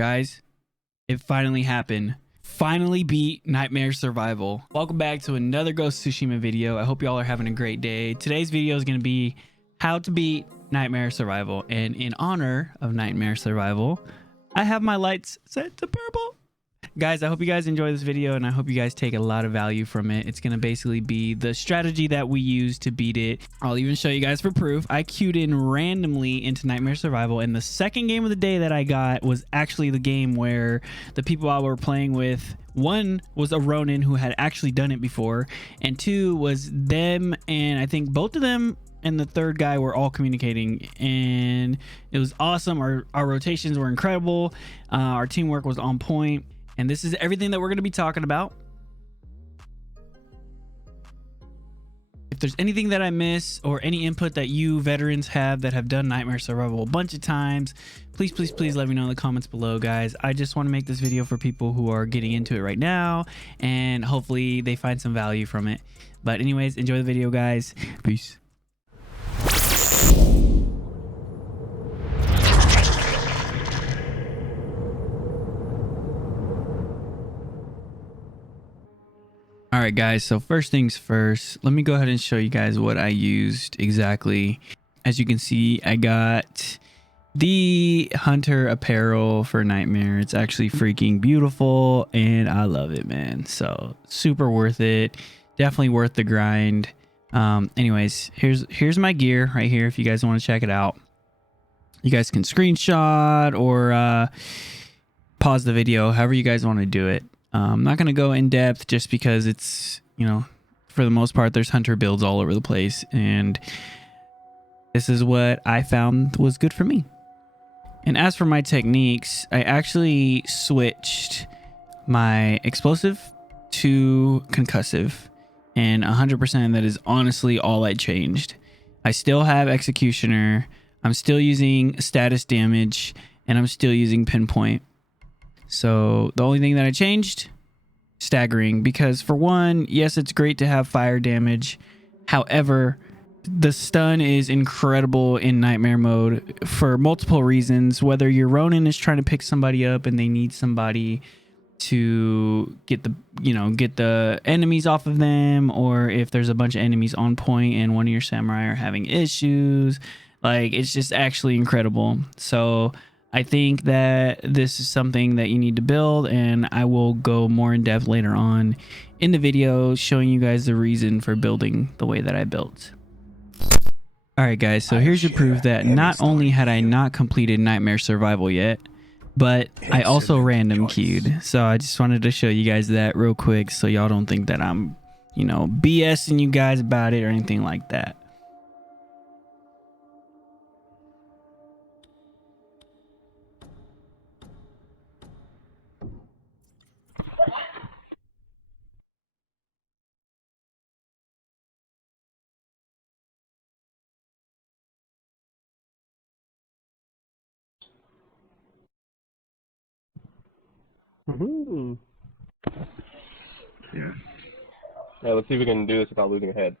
Guys, it finally happened. Finally beat Nightmare Survival. Welcome back to another Ghost of Tsushima video. I hope y'all are having a great day. Today's video is going to be how to beat Nightmare Survival. And in honor of Nightmare Survival, I have my lights set to purple. Guys, I hope you guys enjoy this video and I hope you guys take a lot of value from it. It's going to basically be the strategy that we use to beat it. I'll even show you guys for proof. I queued in randomly into Nightmare Survival, and the second game of the day that I got was actually the game where the people I were playing with, one was a Ronin who had actually done it before, and two was them, and I think both of them and the third guy were all communicating, and it was awesome. Our rotations were incredible. Our teamwork was on point. And this is everything that we're going to be talking about. If there's anything that I miss or any input that you veterans have that have done Nightmare Survival a bunch of times, please let me know in the comments below, guys. I just want to make this video for people who are getting into it right now, and hopefully they find some value from it. But anyways, enjoy the video, guys. Peace. All right, guys, so first things first, let me go ahead and show you guys what I used exactly. As you can see, I got the Hunter apparel for Nightmare. It's actually freaking beautiful and I love it, man. So super worth it. Definitely worth the grind. Anyways, here's my gear right here if you guys want to check it out. You guys can screenshot or pause the video, however you guys want to do it. I'm not going to go in depth just because it's, you know, for the most part, there's Hunter builds all over the place. And this is what I found was good for me. And as for my techniques, I actually switched my explosive to concussive. And 100% that is honestly all I changed. I still have executioner. I'm still using status damage. And I'm still using pinpoint. So the only thing that I changed, staggering, because for one, yes, it's great to have fire damage. However, the stun is incredible in Nightmare mode for multiple reasons. Whether your Ronin is trying to pick somebody up and they need somebody to get the enemies off of them, or if there's a bunch of enemies on point and one of your samurai are having issues, like, it's just actually incredible. So I think that this is something that you need to build, and I will go more in depth later on in the video showing you guys the reason for building the way that I built. All right, guys, so here's your proof that not only had I not completed Nightmare Survival yet, but I also random queued. So I just wanted to show you guys that real quick so y'all don't think that I'm, you know, BSing you guys about it or anything like that. Yeah. Yeah, let's see if we can do this without losing a head.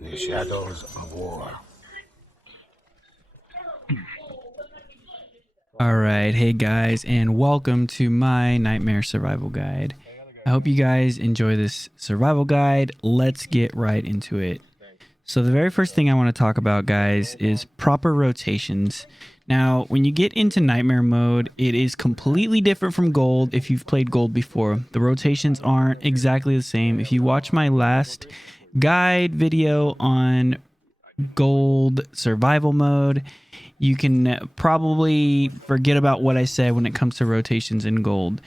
The shadows of war. All right, hey guys, and welcome to my Nightmare Survival Guide. I hope you guys enjoy this survival guide. Let's get right into it. So the very first thing I want to talk about, guys, is proper rotations. Now, when you get into Nightmare mode, it is completely different from Gold if you've played Gold before. The rotations aren't exactly the same. If you watch my last guide video on Gold survival mode, you can probably forget about what I said when it comes to rotations in Gold.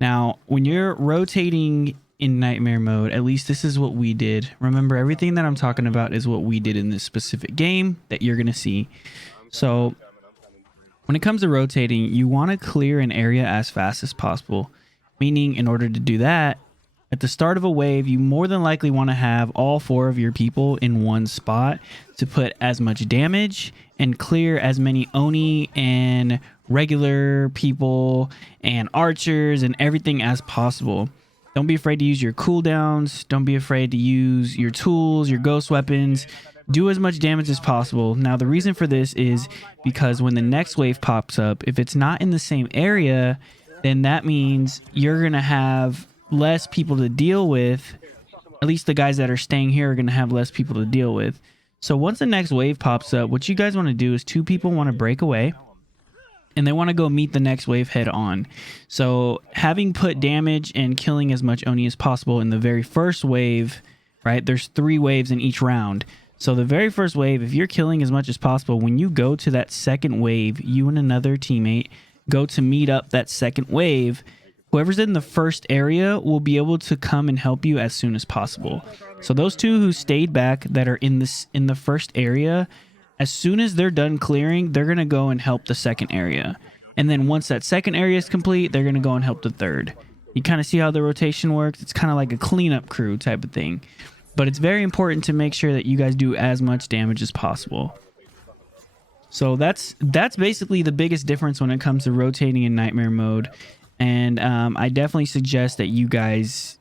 Now, when you're rotating in Nightmare mode, at least this is what we did. Remember, everything that I'm talking about is what we did in this specific game that you're going to see. So when it comes to rotating, you want to clear an area as fast as possible. Meaning, in order to do that, at the start of a wave, you more than likely want to have all 4 of your people in one spot to put as much damage and clear as many Oni and regular people and archers and everything as possible. Don't be afraid to use your cooldowns. Don't be afraid to use your tools, your ghost weapons. do as much damage as possible. Now, the reason for this is because when the next wave pops up, if it's not in the same area, then that means you're going to have less people to deal with. At least the guys that are staying here are going to have less people to deal with. So once the next wave pops up, what you guys want to do is 2 people want to break away and they want to go meet the next wave head on. So having put damage and killing as much Oni as possible in the very first wave, right? There's 3 waves in each round. So the very first wave, if you're killing as much as possible, when you go to that second wave, you and another teammate go to meet up that second wave, whoever's in the first area will be able to come and help you as soon as possible. So those 2 who stayed back that are in the first area, as soon as they're done clearing, they're going to go and help the second area. And then once that second area is complete, they're going to go and help the third. You kind of see how the rotation works? It's kind of like a cleanup crew type of thing. But it's very important to make sure that you guys do as much damage as possible. So that's basically the biggest difference when it comes to rotating in Nightmare mode. And I definitely suggest that you guys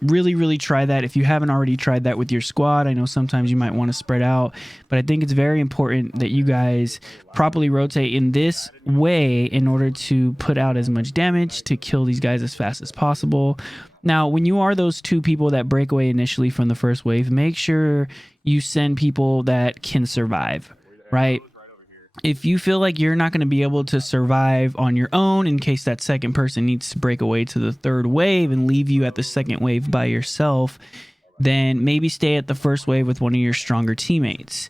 really try that. If you haven't already tried that with your squad, I know sometimes you might want to spread out, but I think it's very important that you guys properly rotate in this way in order to put out as much damage to kill these guys as fast as possible. Now, when you are those 2 people that break away initially from the first wave, make sure you send people that can survive, right? If you feel like you're not going to be able to survive on your own in case that second person needs to break away to the third wave and leave you at the second wave by yourself, then maybe stay at the first wave with one of your stronger teammates.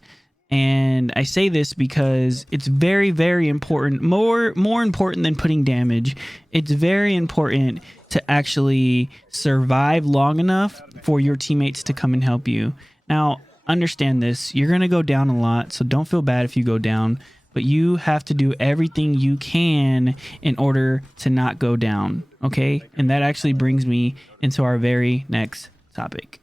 And I say this because it's very important, more important than putting damage. It's very important to actually survive long enough for your teammates to come and help you. Now, understand this, you're going to go down a lot, so don't feel bad if you go down, but you have to do everything you can in order to not go down, okay? And that actually brings me into our very next topic.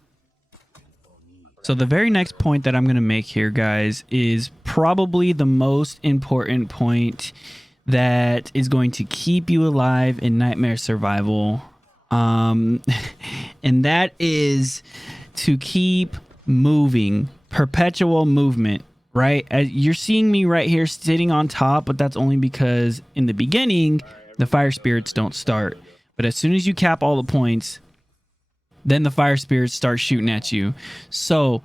So the very next point that I'm going to make here, guys, is probably the most important point that is going to keep you alive in Nightmare Survival. And that is to keep moving. Perpetual movement, right? As you're seeing me right here sitting on top, but that's only because in the beginning, the fire spirits don't start. But as soon as you cap all the points, then the fire spirits start shooting at you. So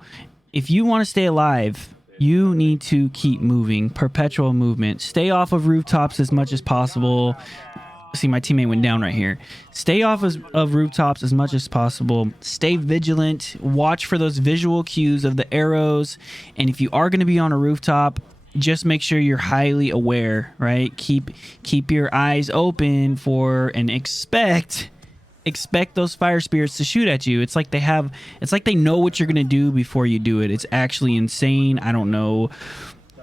if you want to stay alive, you need to keep moving. Perpetual movement. Stay off of rooftops as much as possible. See, my teammate went down right here. Stay off of rooftops as much as possible. Stay vigilant. Watch for those visual cues of the arrows. And if you are going to be on a rooftop, just make sure you're highly aware, right? Keep your eyes open for and expect those fire spirits to shoot at you. It's like they know what you're going to do before you do it. It's actually insane. I don't know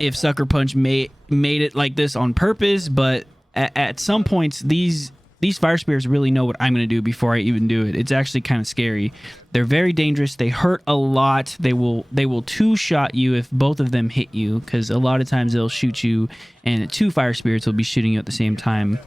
if Sucker Punch made it like this on purpose, but at some points, these fire spirits really know what I'm going to do before I even do it. It's actually kind of scary. They're very dangerous. They hurt a lot. They will 2-shot you if both of them hit you, because a lot of times they'll shoot you and 2 fire spirits will be shooting you at the same time.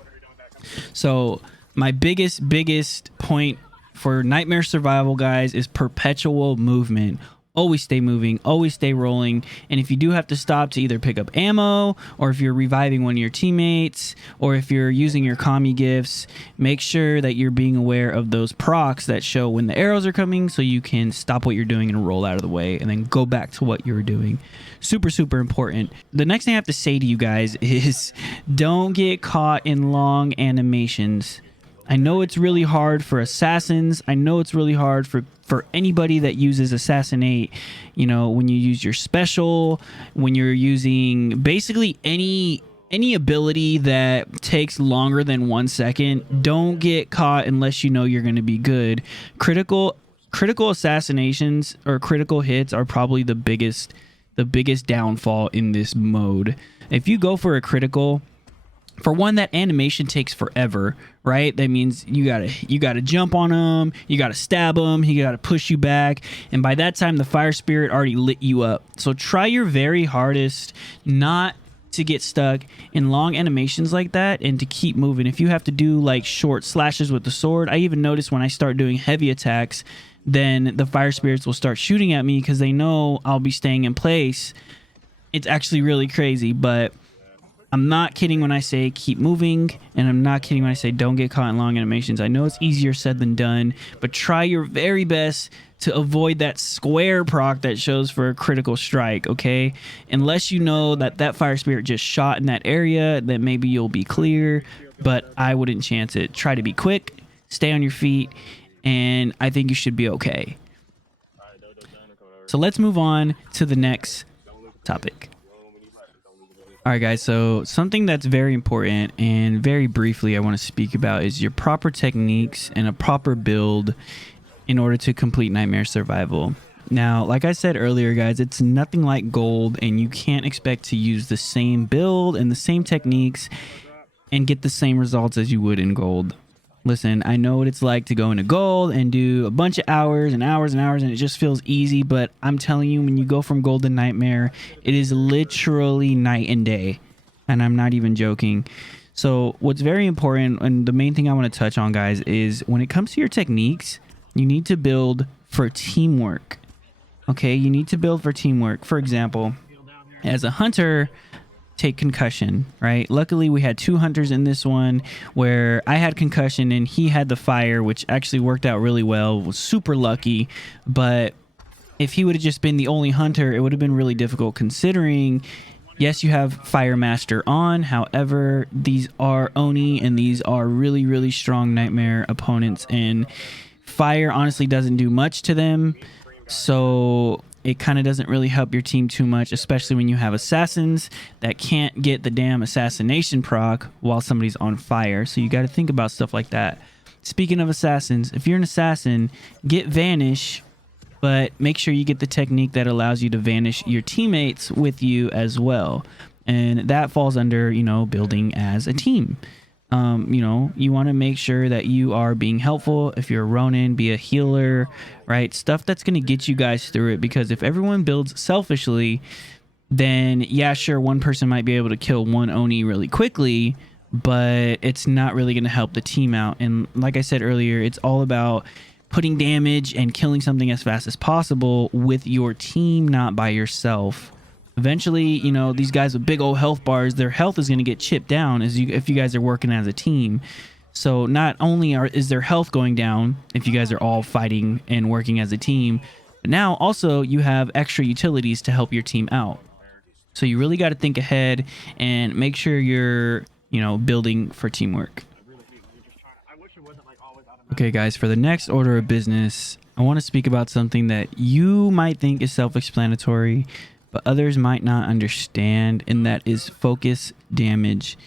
So my biggest point for Nightmare Survival, guys, is perpetual movement. Always stay moving, always stay rolling. And if you do have to stop to either pick up ammo, or if you're reviving one of your teammates, or if you're using your commie gifts, make sure that you're being aware of those procs that show when the arrows are coming, so you can stop what you're doing and roll out of the way and then go back to what you were doing. Super important. The next thing I have to say to you guys is don't get caught in long animations. I know it's really hard for assassins. I know it's really hard for anybody that uses Assassinate. You know, when you use your special, when you're using basically any ability that takes longer than 1 second, don't get caught unless you know you're going to be good. Critical assassinations or critical hits are probably the biggest downfall in this mode. If you go for a critical, for one, that animation takes forever, right? That means you gotta jump on them, you gotta stab them, he gotta push you back, and by that time the fire spirit already lit you up. So try your very hardest not to get stuck in long animations like that and to keep moving. If you have to do like short slashes with the sword, I even notice when I start doing heavy attacks then the fire spirits will start shooting at me because they know I'll be staying in place. It's actually really crazy, but I'm not kidding when I say keep moving, and I'm not kidding when I say don't get caught in long animations. I know it's easier said than done, but try your very best to avoid that square proc that shows for a critical strike, okay? Unless you know that that fire spirit just shot in that area, then maybe you'll be clear, but I wouldn't chance it. Try to be quick, stay on your feet, and I think you should be okay. So let's move on to the next topic. All right, guys, so something that's very important and very briefly I want to speak about is your proper techniques and a proper build in order to complete Nightmare Survival. Now, like I said earlier, guys, it's nothing like gold, and you can't expect to use the same build and the same techniques and get the same results as you would in gold. Listen, I know what it's like to go into gold and do a bunch of hours and hours and hours, and it just feels easy, but I'm telling you, when you go from gold to Nightmare, it is literally night and day, and I'm not even joking. So what's very important, and the main thing I want to touch on, guys, is when it comes to your techniques, you need to build for teamwork. Okay, you need to build for teamwork. For example, as a hunter, take concussion, right? Luckily we had 2 hunters in this one where I had concussion and he had the fire, which actually worked out really well. Was super lucky. But if he would have just been the only hunter, it would have been really difficult, considering yes, you have Fire Master on, however these are Oni and these are really, really strong Nightmare opponents, and fire honestly doesn't do much to them, so it kind of doesn't really help your team too much, especially when you have assassins that can't get the damn assassination proc while somebody's on fire. So you got to think about stuff like that. Speaking of assassins, if you're an assassin, get Vanish, but make sure you get the technique that allows you to vanish your teammates with you as well. And that falls under, you know, building as a team. You know, you want to make sure that you are being helpful. If you're a Ronin, be a healer, right? Stuff that's going to get you guys through it, because if everyone builds selfishly, then yeah, sure, one person might be able to kill one Oni really quickly, but it's not really going to help the team out. And like I said earlier, it's all about putting damage and killing something as fast as possible with your team, not by yourself. Eventually, you know, these guys with big old health bars, their health is going to get chipped down if you guys are working as a team. So not only is their health going down if you guys are all fighting and working as a team, but now also you have extra utilities to help your team out. So you really got to think ahead and make sure you're, you know, building for teamwork. Okay, guys, for the next order of business, I want to speak about something that you might think is self-explanatory, but others might not understand, and that is focus damage.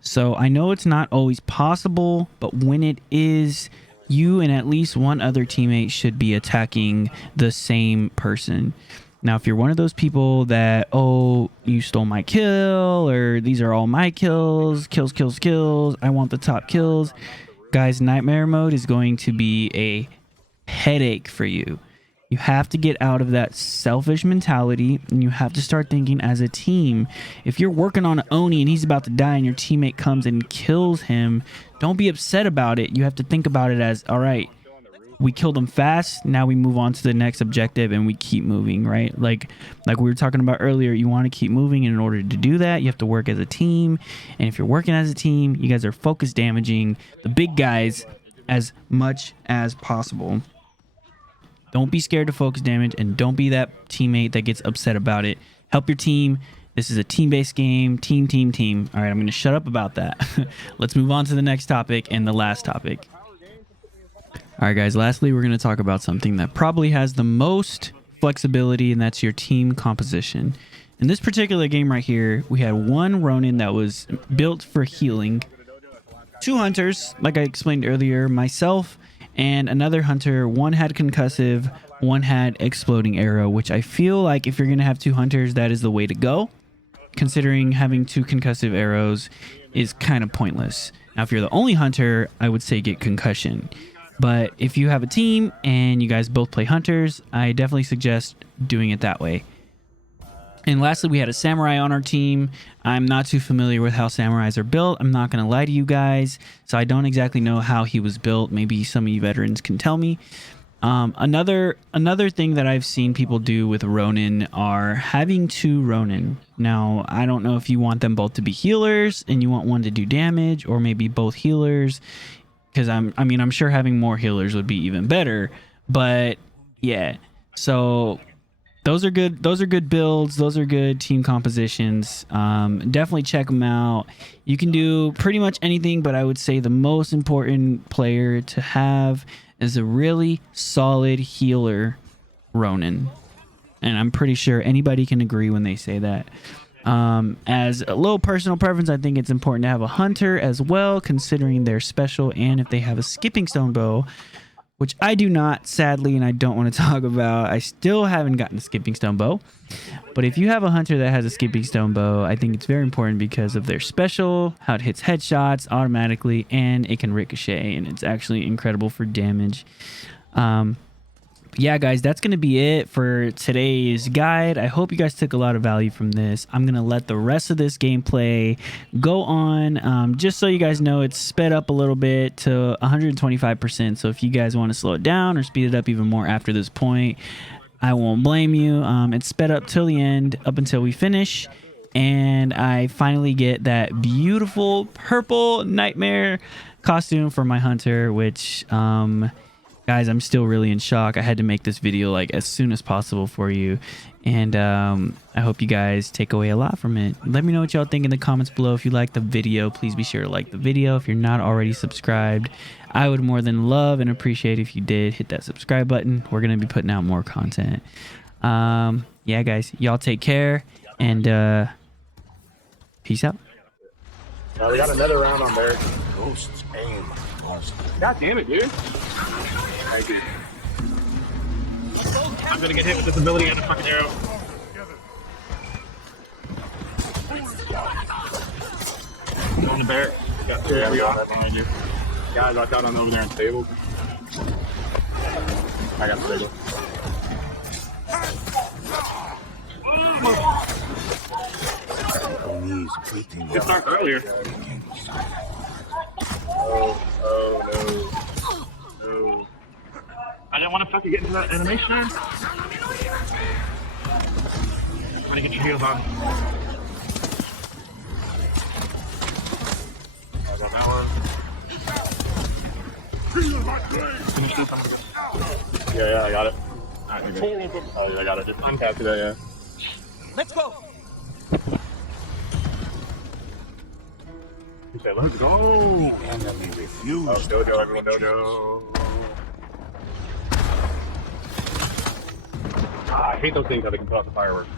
So I know it's not always possible, but when it is, you and at least one other teammate should be attacking the same person. Now, if you're one of those people that, oh, you stole my kill, or these are all my kills, kills, I want the top kills, guys, Nightmare mode is going to be a headache for you. You have to get out of that selfish mentality, and you have to start thinking as a team. If you're working on an Oni and he's about to die and your teammate comes and kills him, don't be upset about it. You have to think about it as, all right, we killed him fast, now we move on to the next objective and we keep moving, right? Like we were talking about earlier, you want to keep moving, and in order to do that, you have to work as a team. And if you're working as a team, you guys are focus damaging the big guys as much as possible. Don't be scared to focus damage, and don't be that teammate that gets upset about it. Help your team. This is a team-based game. Team. All right, I'm going to shut up about that. Let's move on to the next topic and the last topic. All right, guys, lastly, we're going to talk about something that probably has the most flexibility, and that's your team composition. In this particular game right here, we had one Ronin that was built for healing, 2 hunters, like I explained earlier, myself, and another hunter. One had concussive, one had exploding arrow, which I feel like if you're going to have 2 hunters, that is the way to go, considering having 2 concussive arrows is kind of pointless. Now, if you're the only hunter, I would say get concussion. But if you have a team and you guys both play hunters, I definitely suggest doing it that way. And lastly, we had a samurai on our team. I'm not too familiar with how samurais are built. I'm not going to lie to you guys. So I don't exactly know how he was built. Maybe some of you veterans can tell me. Another thing that I've seen people do with Ronin are having 2 Ronin. Now, I don't know if you want them both to be healers and you want one to do damage, or maybe both healers, because I'm sure having more healers would be even better. But yeah, so those are good builds. Those are good team compositions. Definitely check them out. You can do pretty much anything, but I would say the most important player to have is a really solid healer Ronin. And I'm pretty sure anybody can agree when they say that. As a little personal preference, I think it's important to have a hunter as well, considering their special, and if they have a skipping stone bow, which I do not, sadly, and I don't want to talk about. I still haven't gotten a skipping stone bow. But if you have a hunter that has a skipping stone bow, I think it's very important because of their special, how it hits headshots automatically, and it can ricochet, and it's actually incredible for damage. Yeah, guys, that's going to be it for today's guide. I hope you guys took a lot of value from this. I'm going to let the rest of this gameplay go on. Just so you guys know, it's sped up a little bit to 125%. So if you guys want to slow it down or speed it up even more after this point, I won't blame you. It's sped up till the end, up until we finish. And I finally get that beautiful purple nightmare costume for my hunter, which... guys, I'm still really in shock. I had to make this video like as soon as possible for you, and I hope you guys take away a lot from it. Let me know what y'all think in the comments below. If you like the video, please be sure to like the video. If you're not already subscribed, I would more than love and appreciate if you did hit that subscribe button. We're gonna be putting out more content. Yeah, guys, y'all take care, and peace out. We got another round on there. Ghosts aim. God damn it, dude. I'm gonna get hit with this ability and a fucking arrow. On the bear. Got 2 of you behind you. Guys, I got on over there in stable. I got the stable. It started earlier. Oh, no. I didn't want to fucking get into that animation there. Trying to get your heels on. I got that one. Finish this, I'm good. Yeah, I got it. Alright, you're good. Oh, yeah, I got it. Just untap to that, yeah. Let's go! You say, let's go! Enemy refused. Oh, dojo, everyone, dojo. I hate those things how they can put out the fireworks.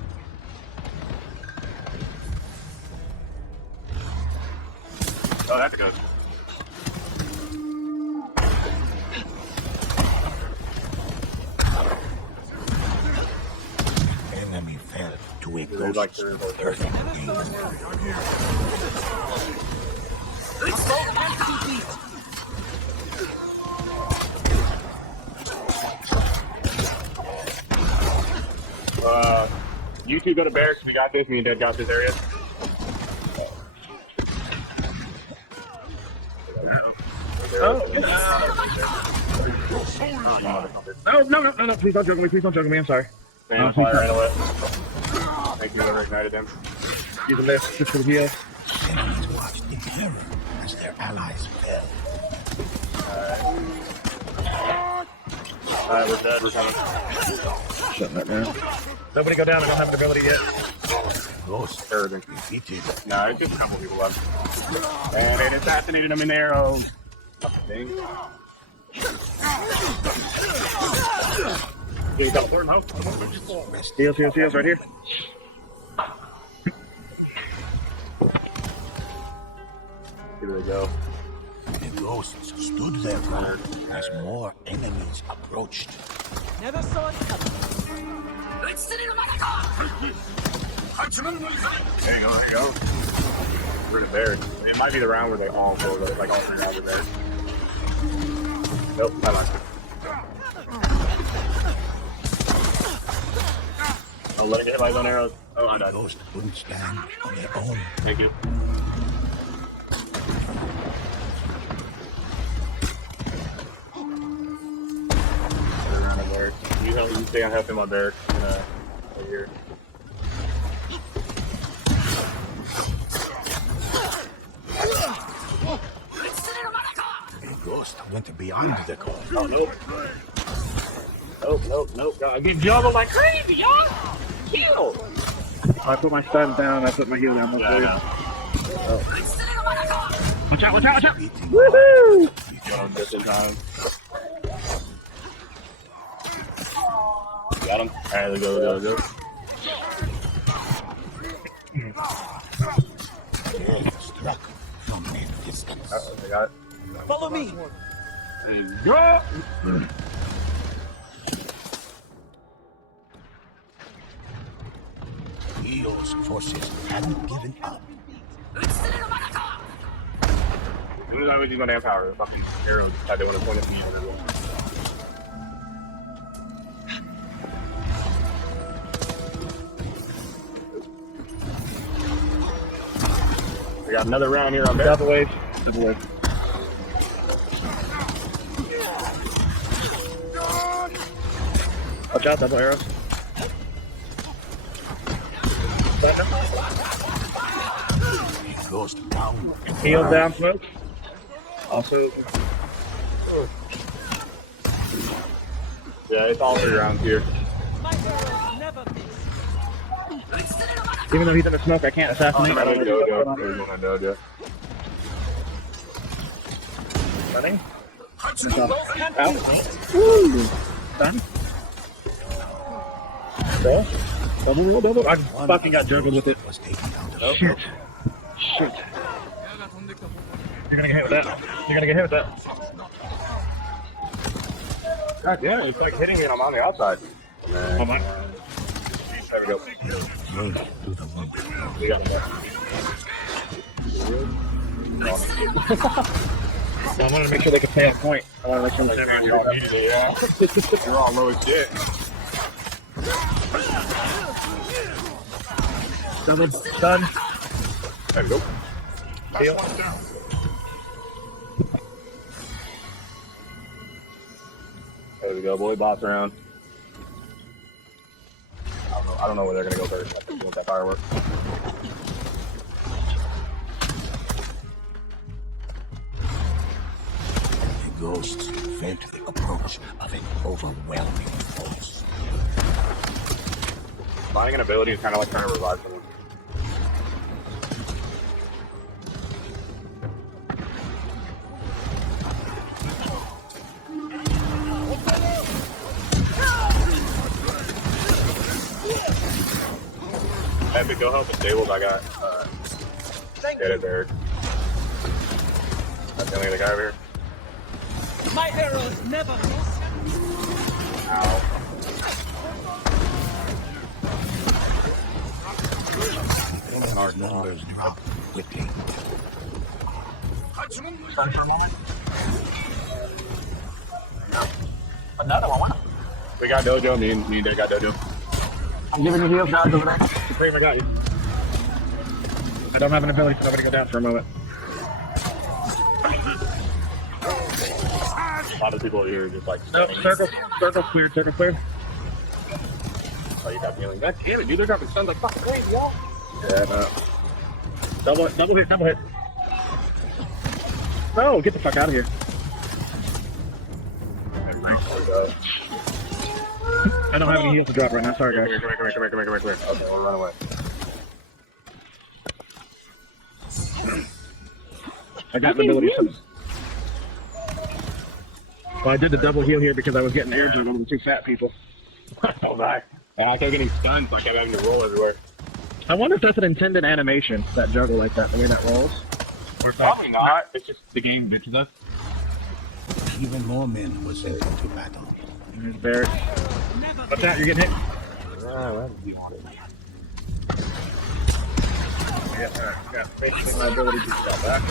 Oh, that's good. Enemy fell to a There's like ghost's 3 or 4 there. You two go to barracks. We got this. Me and Dad got this area. No, please don't joke me, I'm sorry. Man, fire right away. Thank you, whoever ignited them. Use a lift, just for the heal. enemies watched in terror as their allies fell. Alright, we're dead, we're coming. Shutting that down. Nobody go down, I don't have an ability yet. Ghosts Everything. defeated. Nah, it's just a couple people left. And they assassinated him in the arrow. Fucking thing. Get a couple more, no? Heals, right here. Here they go. The ghosts stood their ground as more enemies approached. Never saw it coming. Hang on, go. We're in a barrack. It might be the round where they all go, like all 3 rounds are there. Nope, I like it. Oh, let it get hit by his own arrows. Oh, I The died. ghost couldn't stand on their own. Thank you. You stay on help him on Derek. Right here. A ghost went beyond the call. Oh, nope. Nope. I get juggled like crazy, y'all. Kill. I put my stun down. I put my heal down. Yeah, oh. Watch out. Woohoo! Just in time. Got him. Alright, let's go. Struck from a distance. I got it. Follow me. Go! Eo's forces hadn't given up. As soon as I was using my damn power, the fucking arrow decided they want to point at me. We got another round here on double wave. Watch out, double arrows. Ghost down. Heal down, smoke. Also. Yeah, it's all 3 rounds here. My arrows never miss. Even though he's in the smoke, I can't assassinate. I don't know. Running. Out. Woo! Done. Go. Double. I fucking got juggled with it. Nope. Shit. You're gonna get hit with that. God damn, it's like hitting me and I'm on the outside. Hold on. There we go. We got him back. I wanted to make sure they could pay a point. I wanted to make sure they needed it, yeah. You're all low as shit. Double stun. There we go. Heal. There we go, boy. Boss round. I don't know where they're gonna go first. I think they want that firework. The ghosts felt the approach of an overwhelming force. Finding an ability is kind of like trying to revive someone. Epic, go help the stables. I got dead there. That's the only other guy over here. My arrows never miss. Ow. Our numbers drop quickly. Another one. We got Dojo. Me and Dave got Dojo. I'm giving you heals, guys, over there. Supreme, I got you. I don't have an ability for nobody to go down for a moment. A lot of people are here just like... Nope, circle cleared. Oh, you got healing. God damn it, dude. They're dropping stuns like fucking crazy, y'all. Yeah, no. Double hit. No, get the fuck out of here. I don't have any heals to drop right now. Sorry, guys. Come here. Okay, we'll run away. I got the ability. Well, I did the double heal here because I was getting air juggled with 2 fat people. Oh, my. I kept getting stunned, so I kept having to roll everywhere. I wonder if that's an intended animation, that juggle like that, the way that rolls. Probably not. It's just the game bitches us. Even more men were sent into battle. There's Barrett. What's that? You're getting hit? Well, you want it. Yeah, basically my ability to stop back.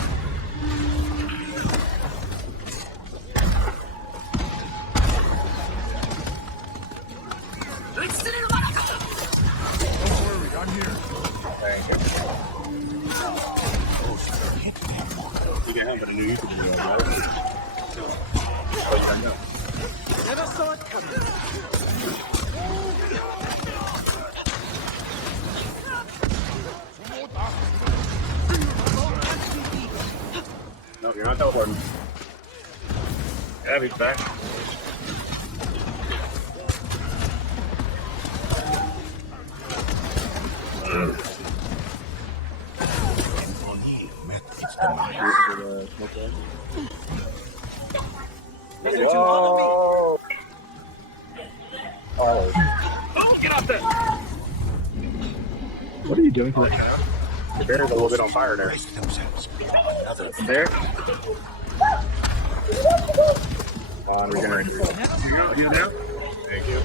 I'm here. Thank you. You can't help but a new YouTube video, right? Oh, you know. Never saw it coming. No, you're not teleporting. Abby's back. Oni met its demise. Whoa! Oh. Oh, get off there! What are you doing to that cow? The bear's a little bit on fire there. Placed themselves behind another There? Regenerate. Here you go, here now. Thank you.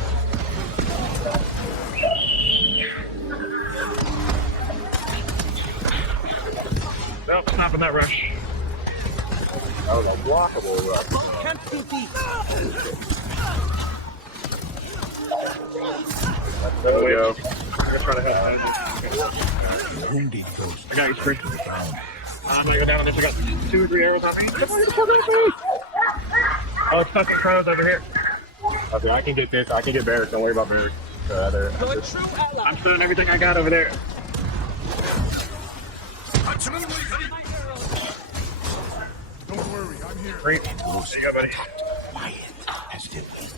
Nope, stopping that rush. That was a blockable rush. Can't defeat. There we go. I'm gonna try to help. wounded ghost. I got you, Spring. Found. I'm gonna go down on this. I got 2 or 3 arrows on me. Come on, get me. Oh, it's fucking crows over here. Okay, I can get this. I can get bears. Don't worry about bears. You're a true ally. I'm throwing everything I got over there. Don't worry, I'm here. Great. There you go, buddy. My end has delayed.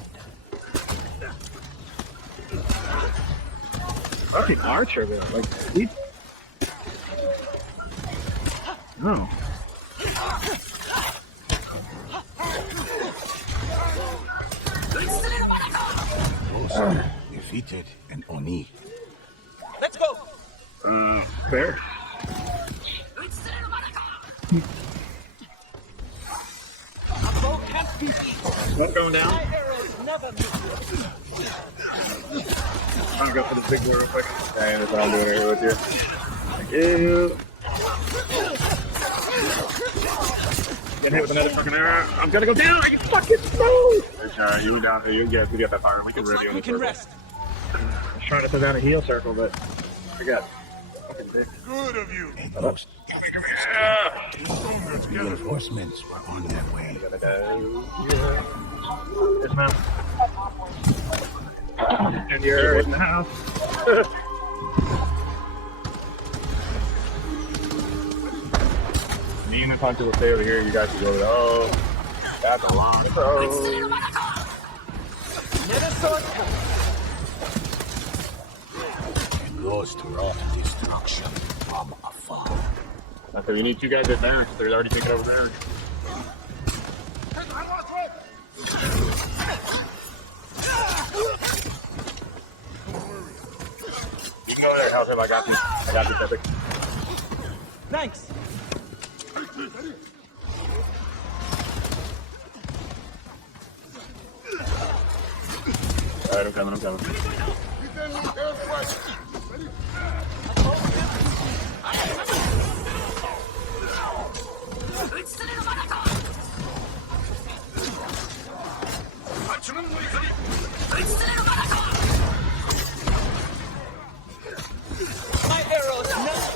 Fucking archer, though. Like, he... No. Those defeated an Oni. Let's go. Bear. A bow can't defeat. One going down. My arrows never miss. I'm gonna go for this big boy real quick. Dang, that's what I'm doing here with you. Thank you. Getting hit with another fucking arrow. I'm gonna go down. You fucking slow. It's alright. You went down. You get that fire. We can Looks really like we can rest. I was trying to throw down a heal circle, but I got fucking big. Good of you. A ghost. Come here. Stronger together. Reinforcements were on their way. Yes, ma'am. And you're in the house. Me and the puncher will stay over here. You guys can go over there. Oh, that's a long throw. Never saw it coming. A ghost wrought destruction from afar. Okay, we need 2 guys at there. They're already taking over there. You go there, Hellsman. I got you. I got you, Epic. Thanks. Alright, I'm coming. My arrows never.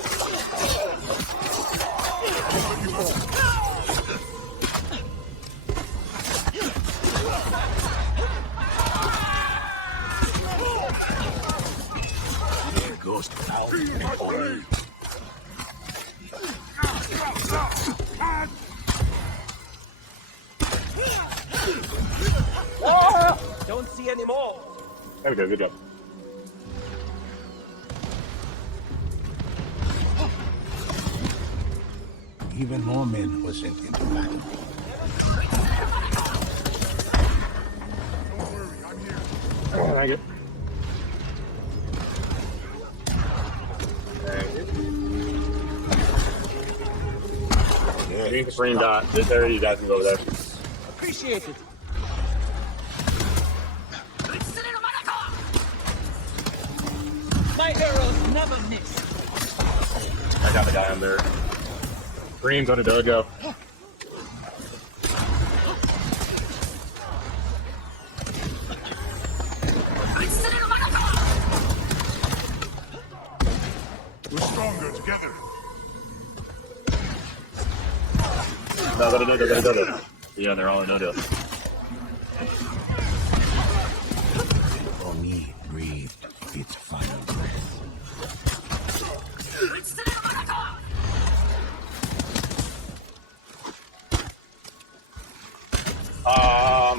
A ghost found an Oni. Don't see any more. There we go, good job. Even more men were sent into battle. Don't worry, I'm here. Thank you. Green green dot. This area, you guys can go over there. Appreciate it. My arrows never miss. I got the guy on there. Green's on the dojo. We're stronger together. No. Yeah, they're all in no deal.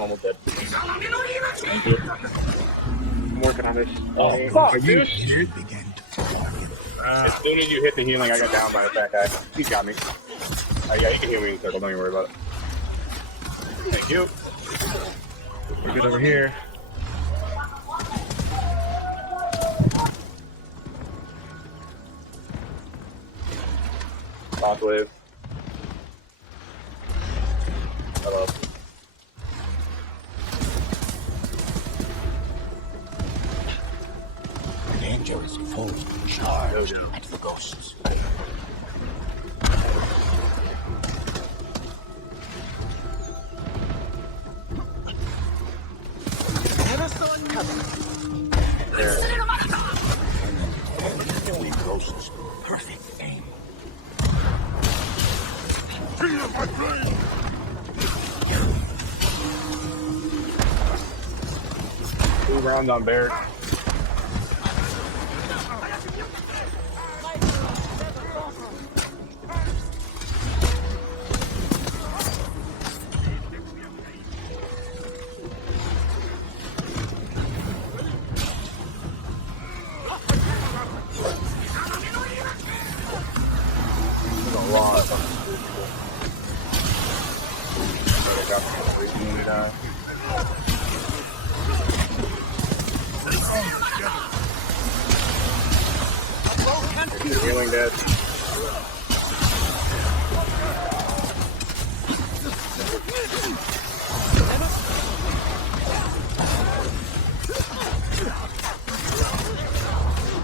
almost dead. Thank you. I'm working on this. Oh, Fuck, the dude. began to darken. As soon as you hit the healing, I got down by that guy. He got me. Yeah, you can heal me in a circle. Don't even worry about it. Thank you. We're good over here. Lost wave. Hello. Dangerous foe charged at the ghosts. Never saw it coming. Only ghosts. Perfect aim. Feel my flame! 2 rounds on bear. There's a lot of healing dead.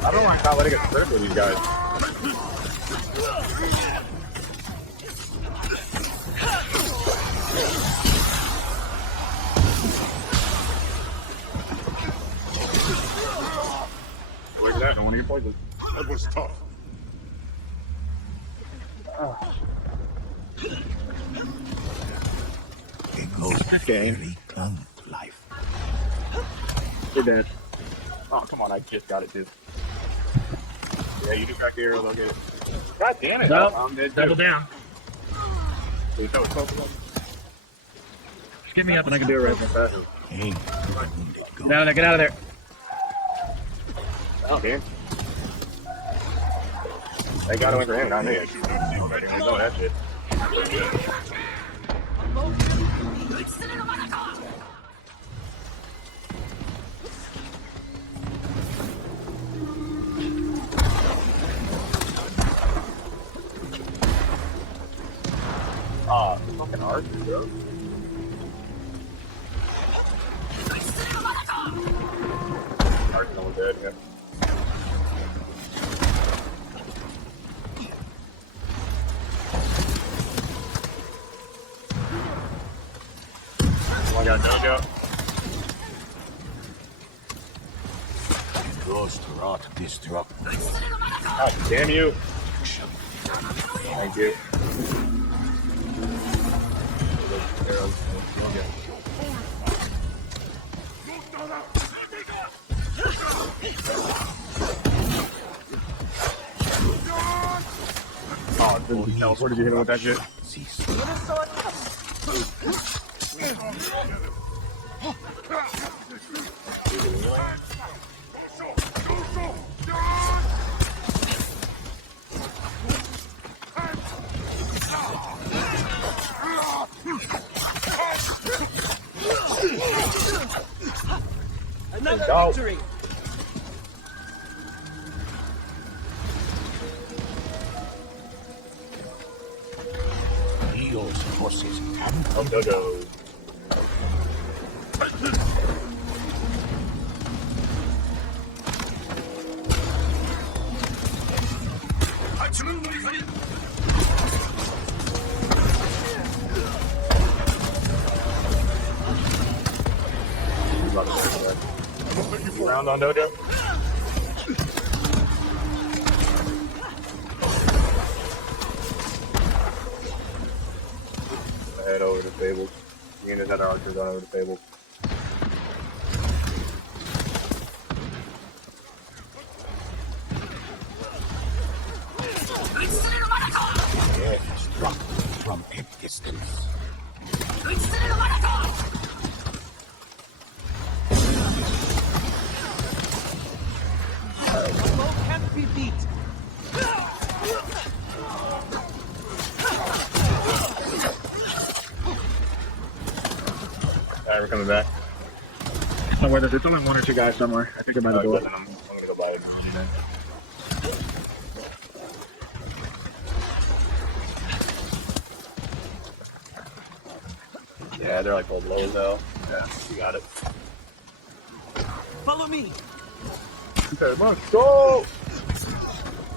I don't like not letting it slip with these guys. Where's that? I don't want to get poisoned. That was tough. A ghost game. fairy clung to life. You're dead. Oh, come on, I just got it too. Yeah, you just got the arrow, I'll get it. God damn it. Nope. I'm dead Double too. down. Just Get me up and I can do it right now. Aim to the wounded ghost. No, no, get out of there. Oh, damn. They got away for him, not me. Nobody know that shit. Fucking hard, bro. Hard, no one's dead, yeah. Oh, I got a dojo. Ghost wrought destruction. God damn you. Thank you. Oh, did you teleported you hit him with that shit? Cease. Never saw it coming. Another Go. victory. Leo's forces come Oh, dojo. Round on dojo. Head over the table. Me and his other archers on over the table. death struck from a distance. Alright, we're coming back. Somewhere there's only one or two guys somewhere. I think they're by the door. I'm gonna go buy it. Yeah, they're like old low though. Yeah, you got it. Follow me. Okay, let's go!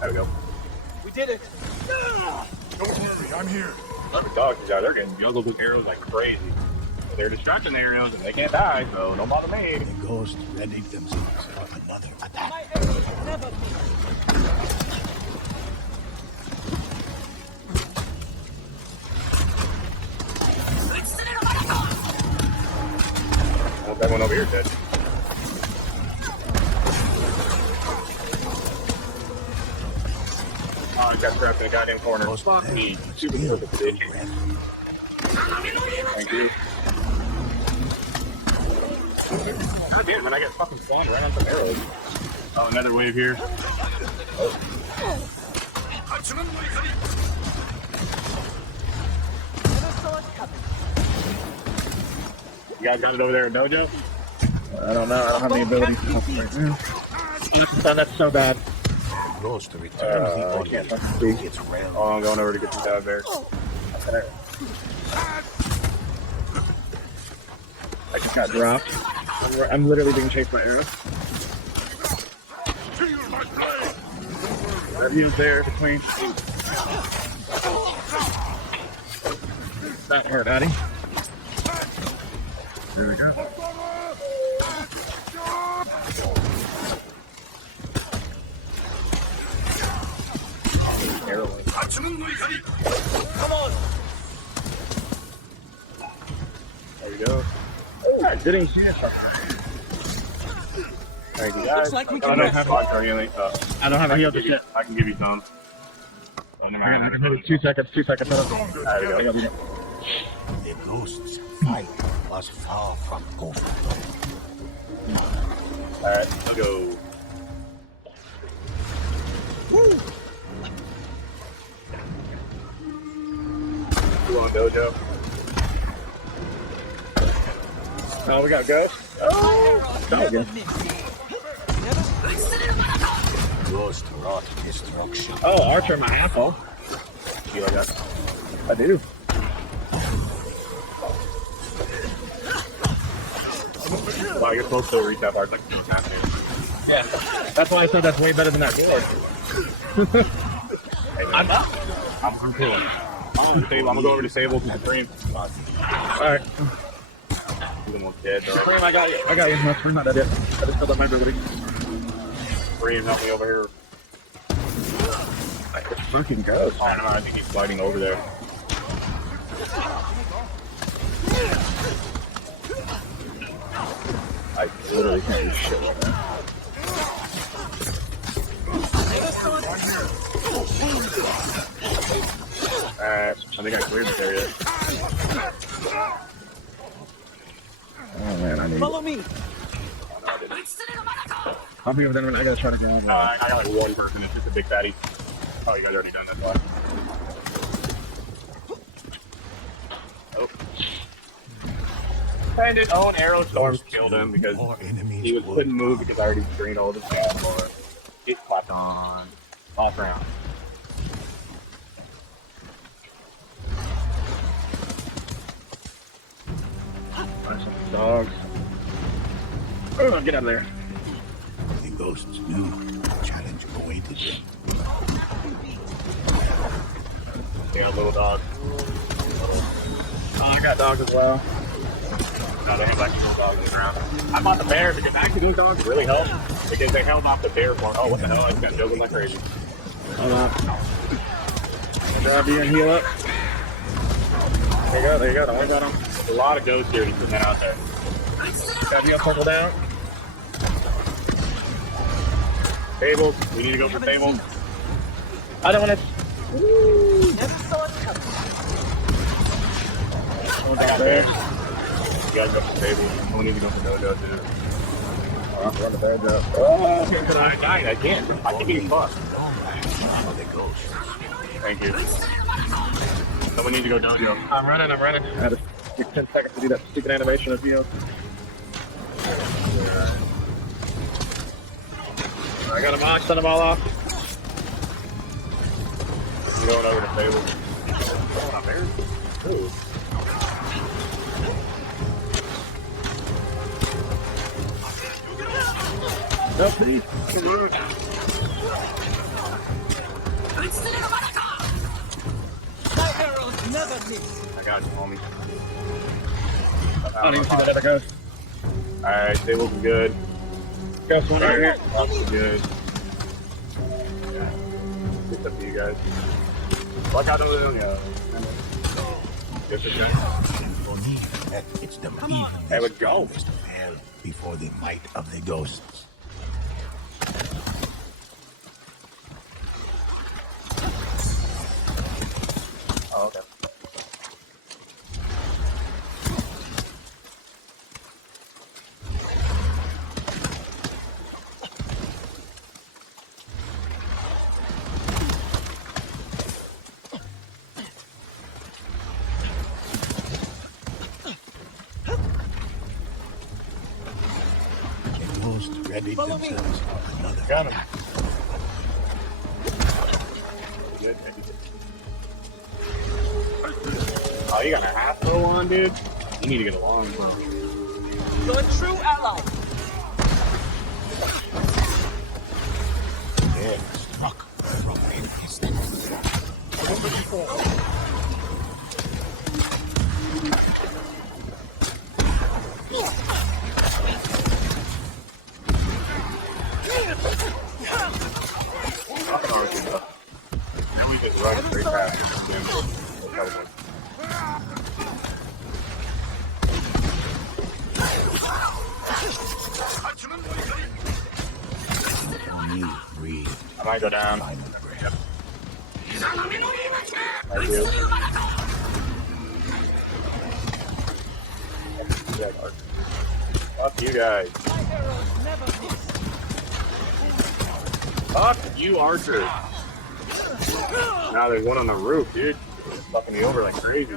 There we go. We did it. Don't worry, I'm here. The dogs, yeah, they're getting juggled with arrows like crazy. They're distracting the arrows and they can't die, so don't bother me. The ghosts readied themselves for another attack. My arrows never miss. Well, that one over here dead. Oh, I got trapped in a goddamn corner. Fuck me. Super perfect, bitch. Thank you. God damn, man, I got fucking spawned right on some arrows. Oh, another wave here. Never saw it coming. You guys got it over there at Dojo? I don't know. I don't have any ability to help right now. That's so bad. The ghost returns the I audience can't fucking to see. its realm. Oh, I'm going over to get some dog bears. I just got dropped. I'm literally being chased by arrows. Feel my blade. That view's there between. That hurt, Addy. There we go. Arrow. Come on. There we go. Oh, I didn't see it. Thank you guys. Looks like we I can don't have a healing. I don't have a heal just yet. I can give you some. Oh, never mind. I can hold it 2 seconds. 2 seconds. There we go. The ghost's fight was far from over. Alright, let's go. Woo! You on Dojo? Oh, we got Ghost. Oh, Never again. miss. Ghost wrought destruction. Oh, Archer, my apple. See what I got? I do. Wow, you're supposed to reach that part like 2 times. Yeah, that's why I said that's way better than that door. I'm up. I'm cool. I'm gonna go over to Sable to Supreme. Alright. He's almost dead, though. Supreme, I got you. I got you. No, Supreme's not dead yet. I just filled up my ability. Supreme, help me over here. It fucking goes. I don't know, I think he's sliding over there. I literally can't do shit right now. I think I cleared this area. Oh man, I need. Follow me. I'll be over there. I gotta try to grab. I got like one person. It's just a big fatty. Oh, you guys already done that. Why? Oh. And his own arrow storms killed him because More enemies he would couldn't move because I already screened all of his stuff or get clapped on off round. Find some dogs. Oh, get out of there. The ghosts knew the challenge awaited them. Yeah, little dog. Oh, I got dogs as well. No, they have like little dogs in the ground. I bought the bear because actually those dogs really help because they held off the bear for. Oh, what the hell? I just got juggling like crazy. Hold on. Grab you and heal up. There you go, there you go. Don't worry about them. There's a lot of ghosts here just putting that out there. Got you circle down. Tables. We need to go for tables. I don't want to. Never saw it coming. Someone down there. You guys go for tables. We need to go for dojo too. Run the beds up. Oh, I died. I can't. I can be fucked. The ghosts. Thank you. Someone needs to go dojo. I'm running. Take 10 seconds to do that stupid animation of you. I got them on, send them all off. I'm going over to table. Going up there? Ooh. No, please. My arrows never miss. I got you, homie. I don't even see that other ghost. Alright, table's good. Ghost one right here. Lots good. Yeah. It's up to you guys. Look out over there. Yes, it's good. It's the There we go. evilness that fell before the might of the ghosts. Oh, okay. The ghosts readied themselves for another Got him. Good. Oh, you got a half throw on, dude? You need to get along, bro. You're a true ally. Yeah, struck from an instant. Fucking archer, though. Now we just run straight past him. You breathe. I might go down. Final breath. Right here. Fuck you guys. My arrows never miss. Fuck you, Archer. Now there's one on the roof, dude. It's fucking me over like crazy.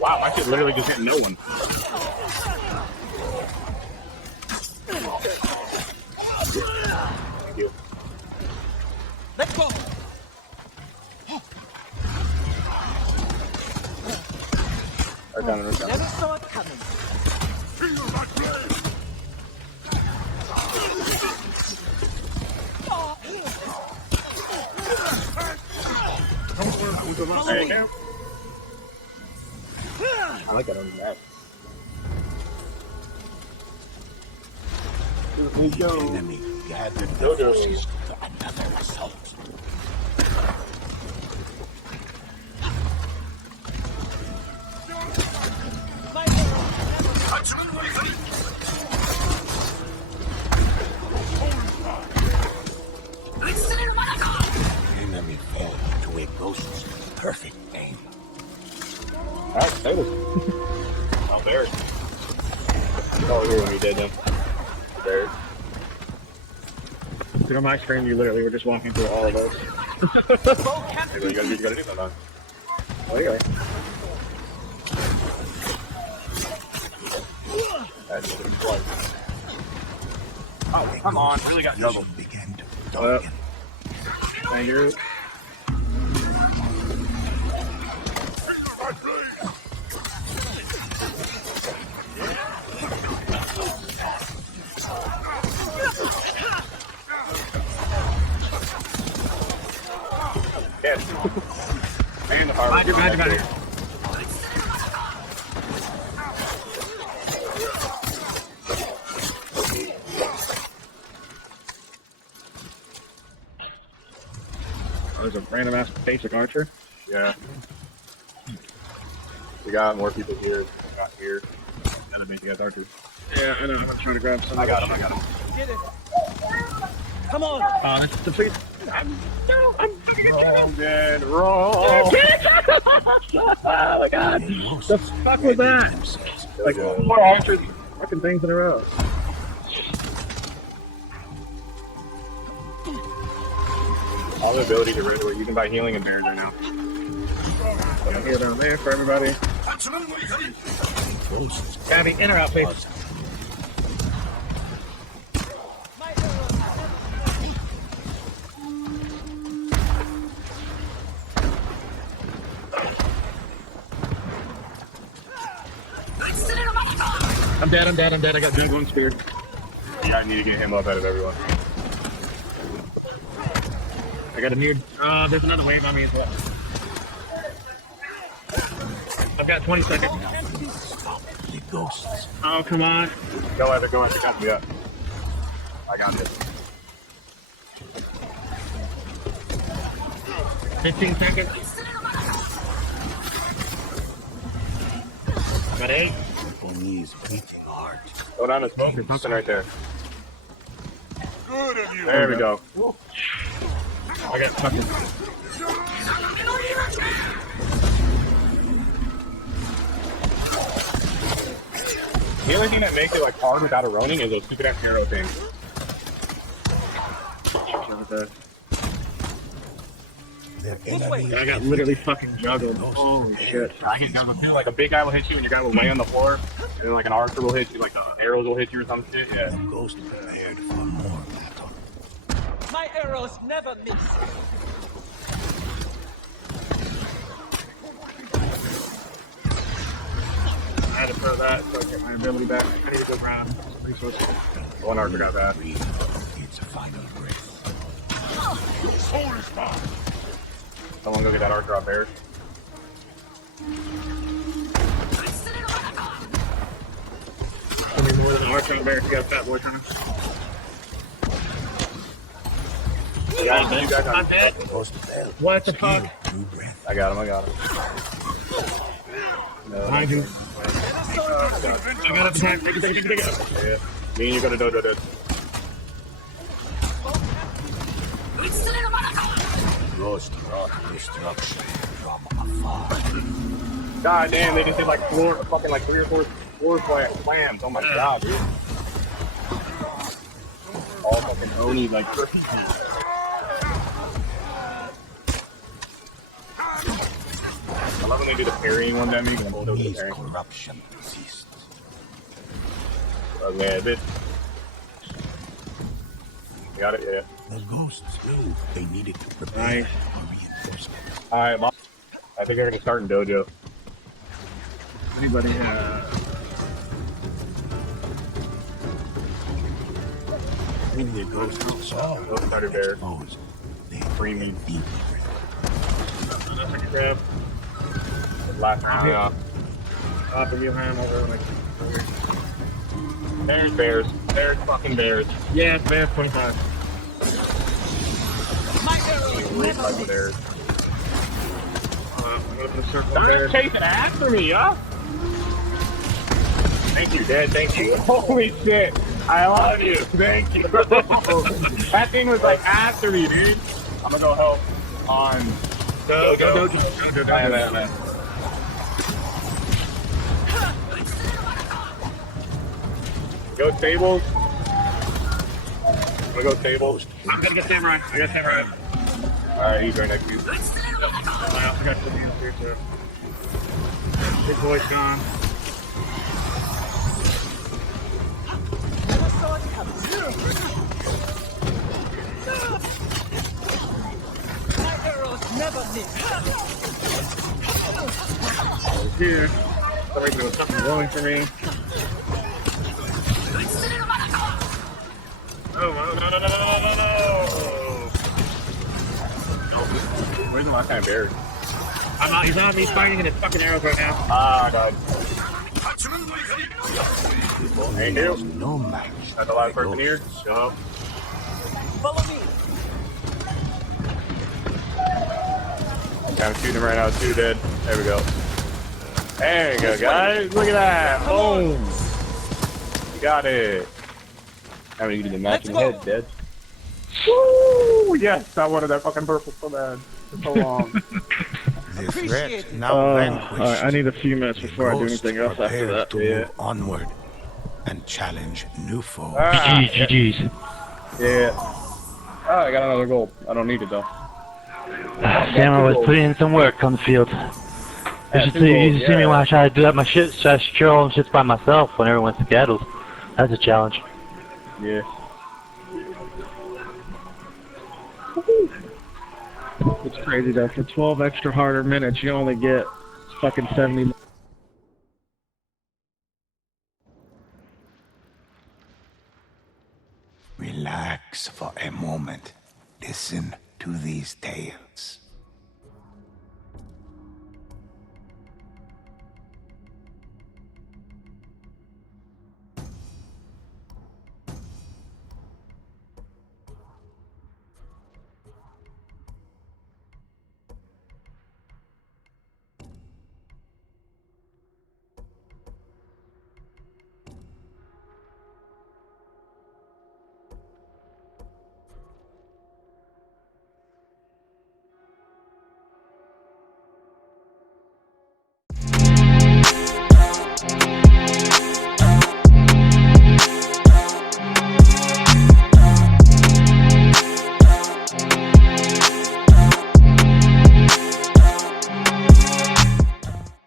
Wow, I could literally just hit no one. Thank you. Let's go. Right down, right down. Never saw it coming. Hey, now. I like that on the map. Here we go. Enemy gathered Go, their go. forces for another assault. My arrows never miss. Enemy fell to a ghost's perfect aim. Alright, tables. Oh, there. Oh, here when we did them. There. Look on my screen, you literally were just walking through all of those. Hey, you gotta do something. Oh, yeah. That's twice. Oh, come on. Really got double. Began to Well, darken. thank you. Yes. Man, the hard Behind you, behind you, behind you. There's a random ass basic archer. Yeah. We got more people here. Not here. And a basic ass archer. Yeah, I know. I'm gonna try to grab some. I got him. Get it. Come on. That's the please. Wrong, man. Wrong. Oh my god. The fuck was that? Like four archers fucking things in a row. all the ability to render where you can buy healing and bears right now. Here down there for everybody. Gabby, in or out, please. My arrows I'm dead. I got Juggling Spear. Yeah, I need to get him up out of everyone. I got a new. There's another wave on me as well. I've got 20 seconds. The ghosts. Oh, come on. Go Evan, go Evan, catch me up. I got this. 15 seconds. Got 8. For me is beating heart. Go down to smoke. There's something right there. There we go. I got fucking. The only thing that makes it like hard without a roning is those stupid ass hero things. Their enemy. I got literally fucking juggled. Holy shit. I feel like a big guy will hit you and your guy will lay on the floor. And then like an archer will hit you, like the arrows will hit you or some shit. Yeah. The ghost prepared for more battle. My arrows never miss. I had to throw that so I get my ability back. I need to go around. Pretty close. One archer got that. It's a final breath. Someone go get that archer out there. Give me more than an archer on there if you got a fat boy trying to. Yeah, you guys I'm dead. Ghost fell. What the fuck? New breath. I got him. No, Behind you. I got up behind. Take it. yeah. Me and you gotta do. Ghost brought destruction from afar. God damn, they just did like fucking like 3 or 4 floor slams. Oh my god, dude. All fucking Oni like. I love when they do the parrying ones at me. When I'm Enemy's parrying. corruption ceased. Oh yeah, bitch. You got it, yeah. The ghosts knew they needed to prepare Nice. for reinforcement. Alright, boss. I think they're gonna start in dojo. Anybody? When the ghosts saw Those started there. foes, they Screaming. deeply. Another grab. Last round, yeah. Off of you, ham over like. Bears. Bears, fucking bears. Yeah, it's bad 25. My arrows Really never fucking miss. bears. I'm gonna put a circle They're there. just chasing after me, huh? Thank you, Dad. Thank you. Holy shit. I love you. Thank you. That thing was like after me, dude. I'm gonna go help on Go. Man. Go tables. I'm gonna go tables. I'm gonna get Samurai. I got Samurai. Alright, he's right next to you. I also got some heals here too. Big boy's gone. Never saw it coming. My arrows never miss. Here. Sorry, there was something rolling for me. Oh, no. Where's the last time bear? I'm not, he's on me, he's fighting in his fucking arrows right now. Ah, God. Hey, here. No match. That's the last person here. Jump. Follow me. I'm shooting him right now, too, dead. There we go. There you go, guys. Look at that. Boom. You got it. How many you did the matching Let's go. head, dead? Woo! Yes, I wanted that fucking purple so bad. For so long. The Appreciate threat it. now vanquished. Alright, I need a few minutes The before I do ghosts anything else after prepare that. to Yeah. move onward and challenge new foes. Ah, GG's. yeah. Oh, I got another gold. I don't need it, though. Samurai was putting in some work on the field. You should see me when I try to do up my shit, try to secure all them shits by myself when everyone skedaddles. That's a challenge. Yeah. It's crazy though. For 12 extra harder minutes, you only get fucking 70. Relax for a moment. Listen to these tales.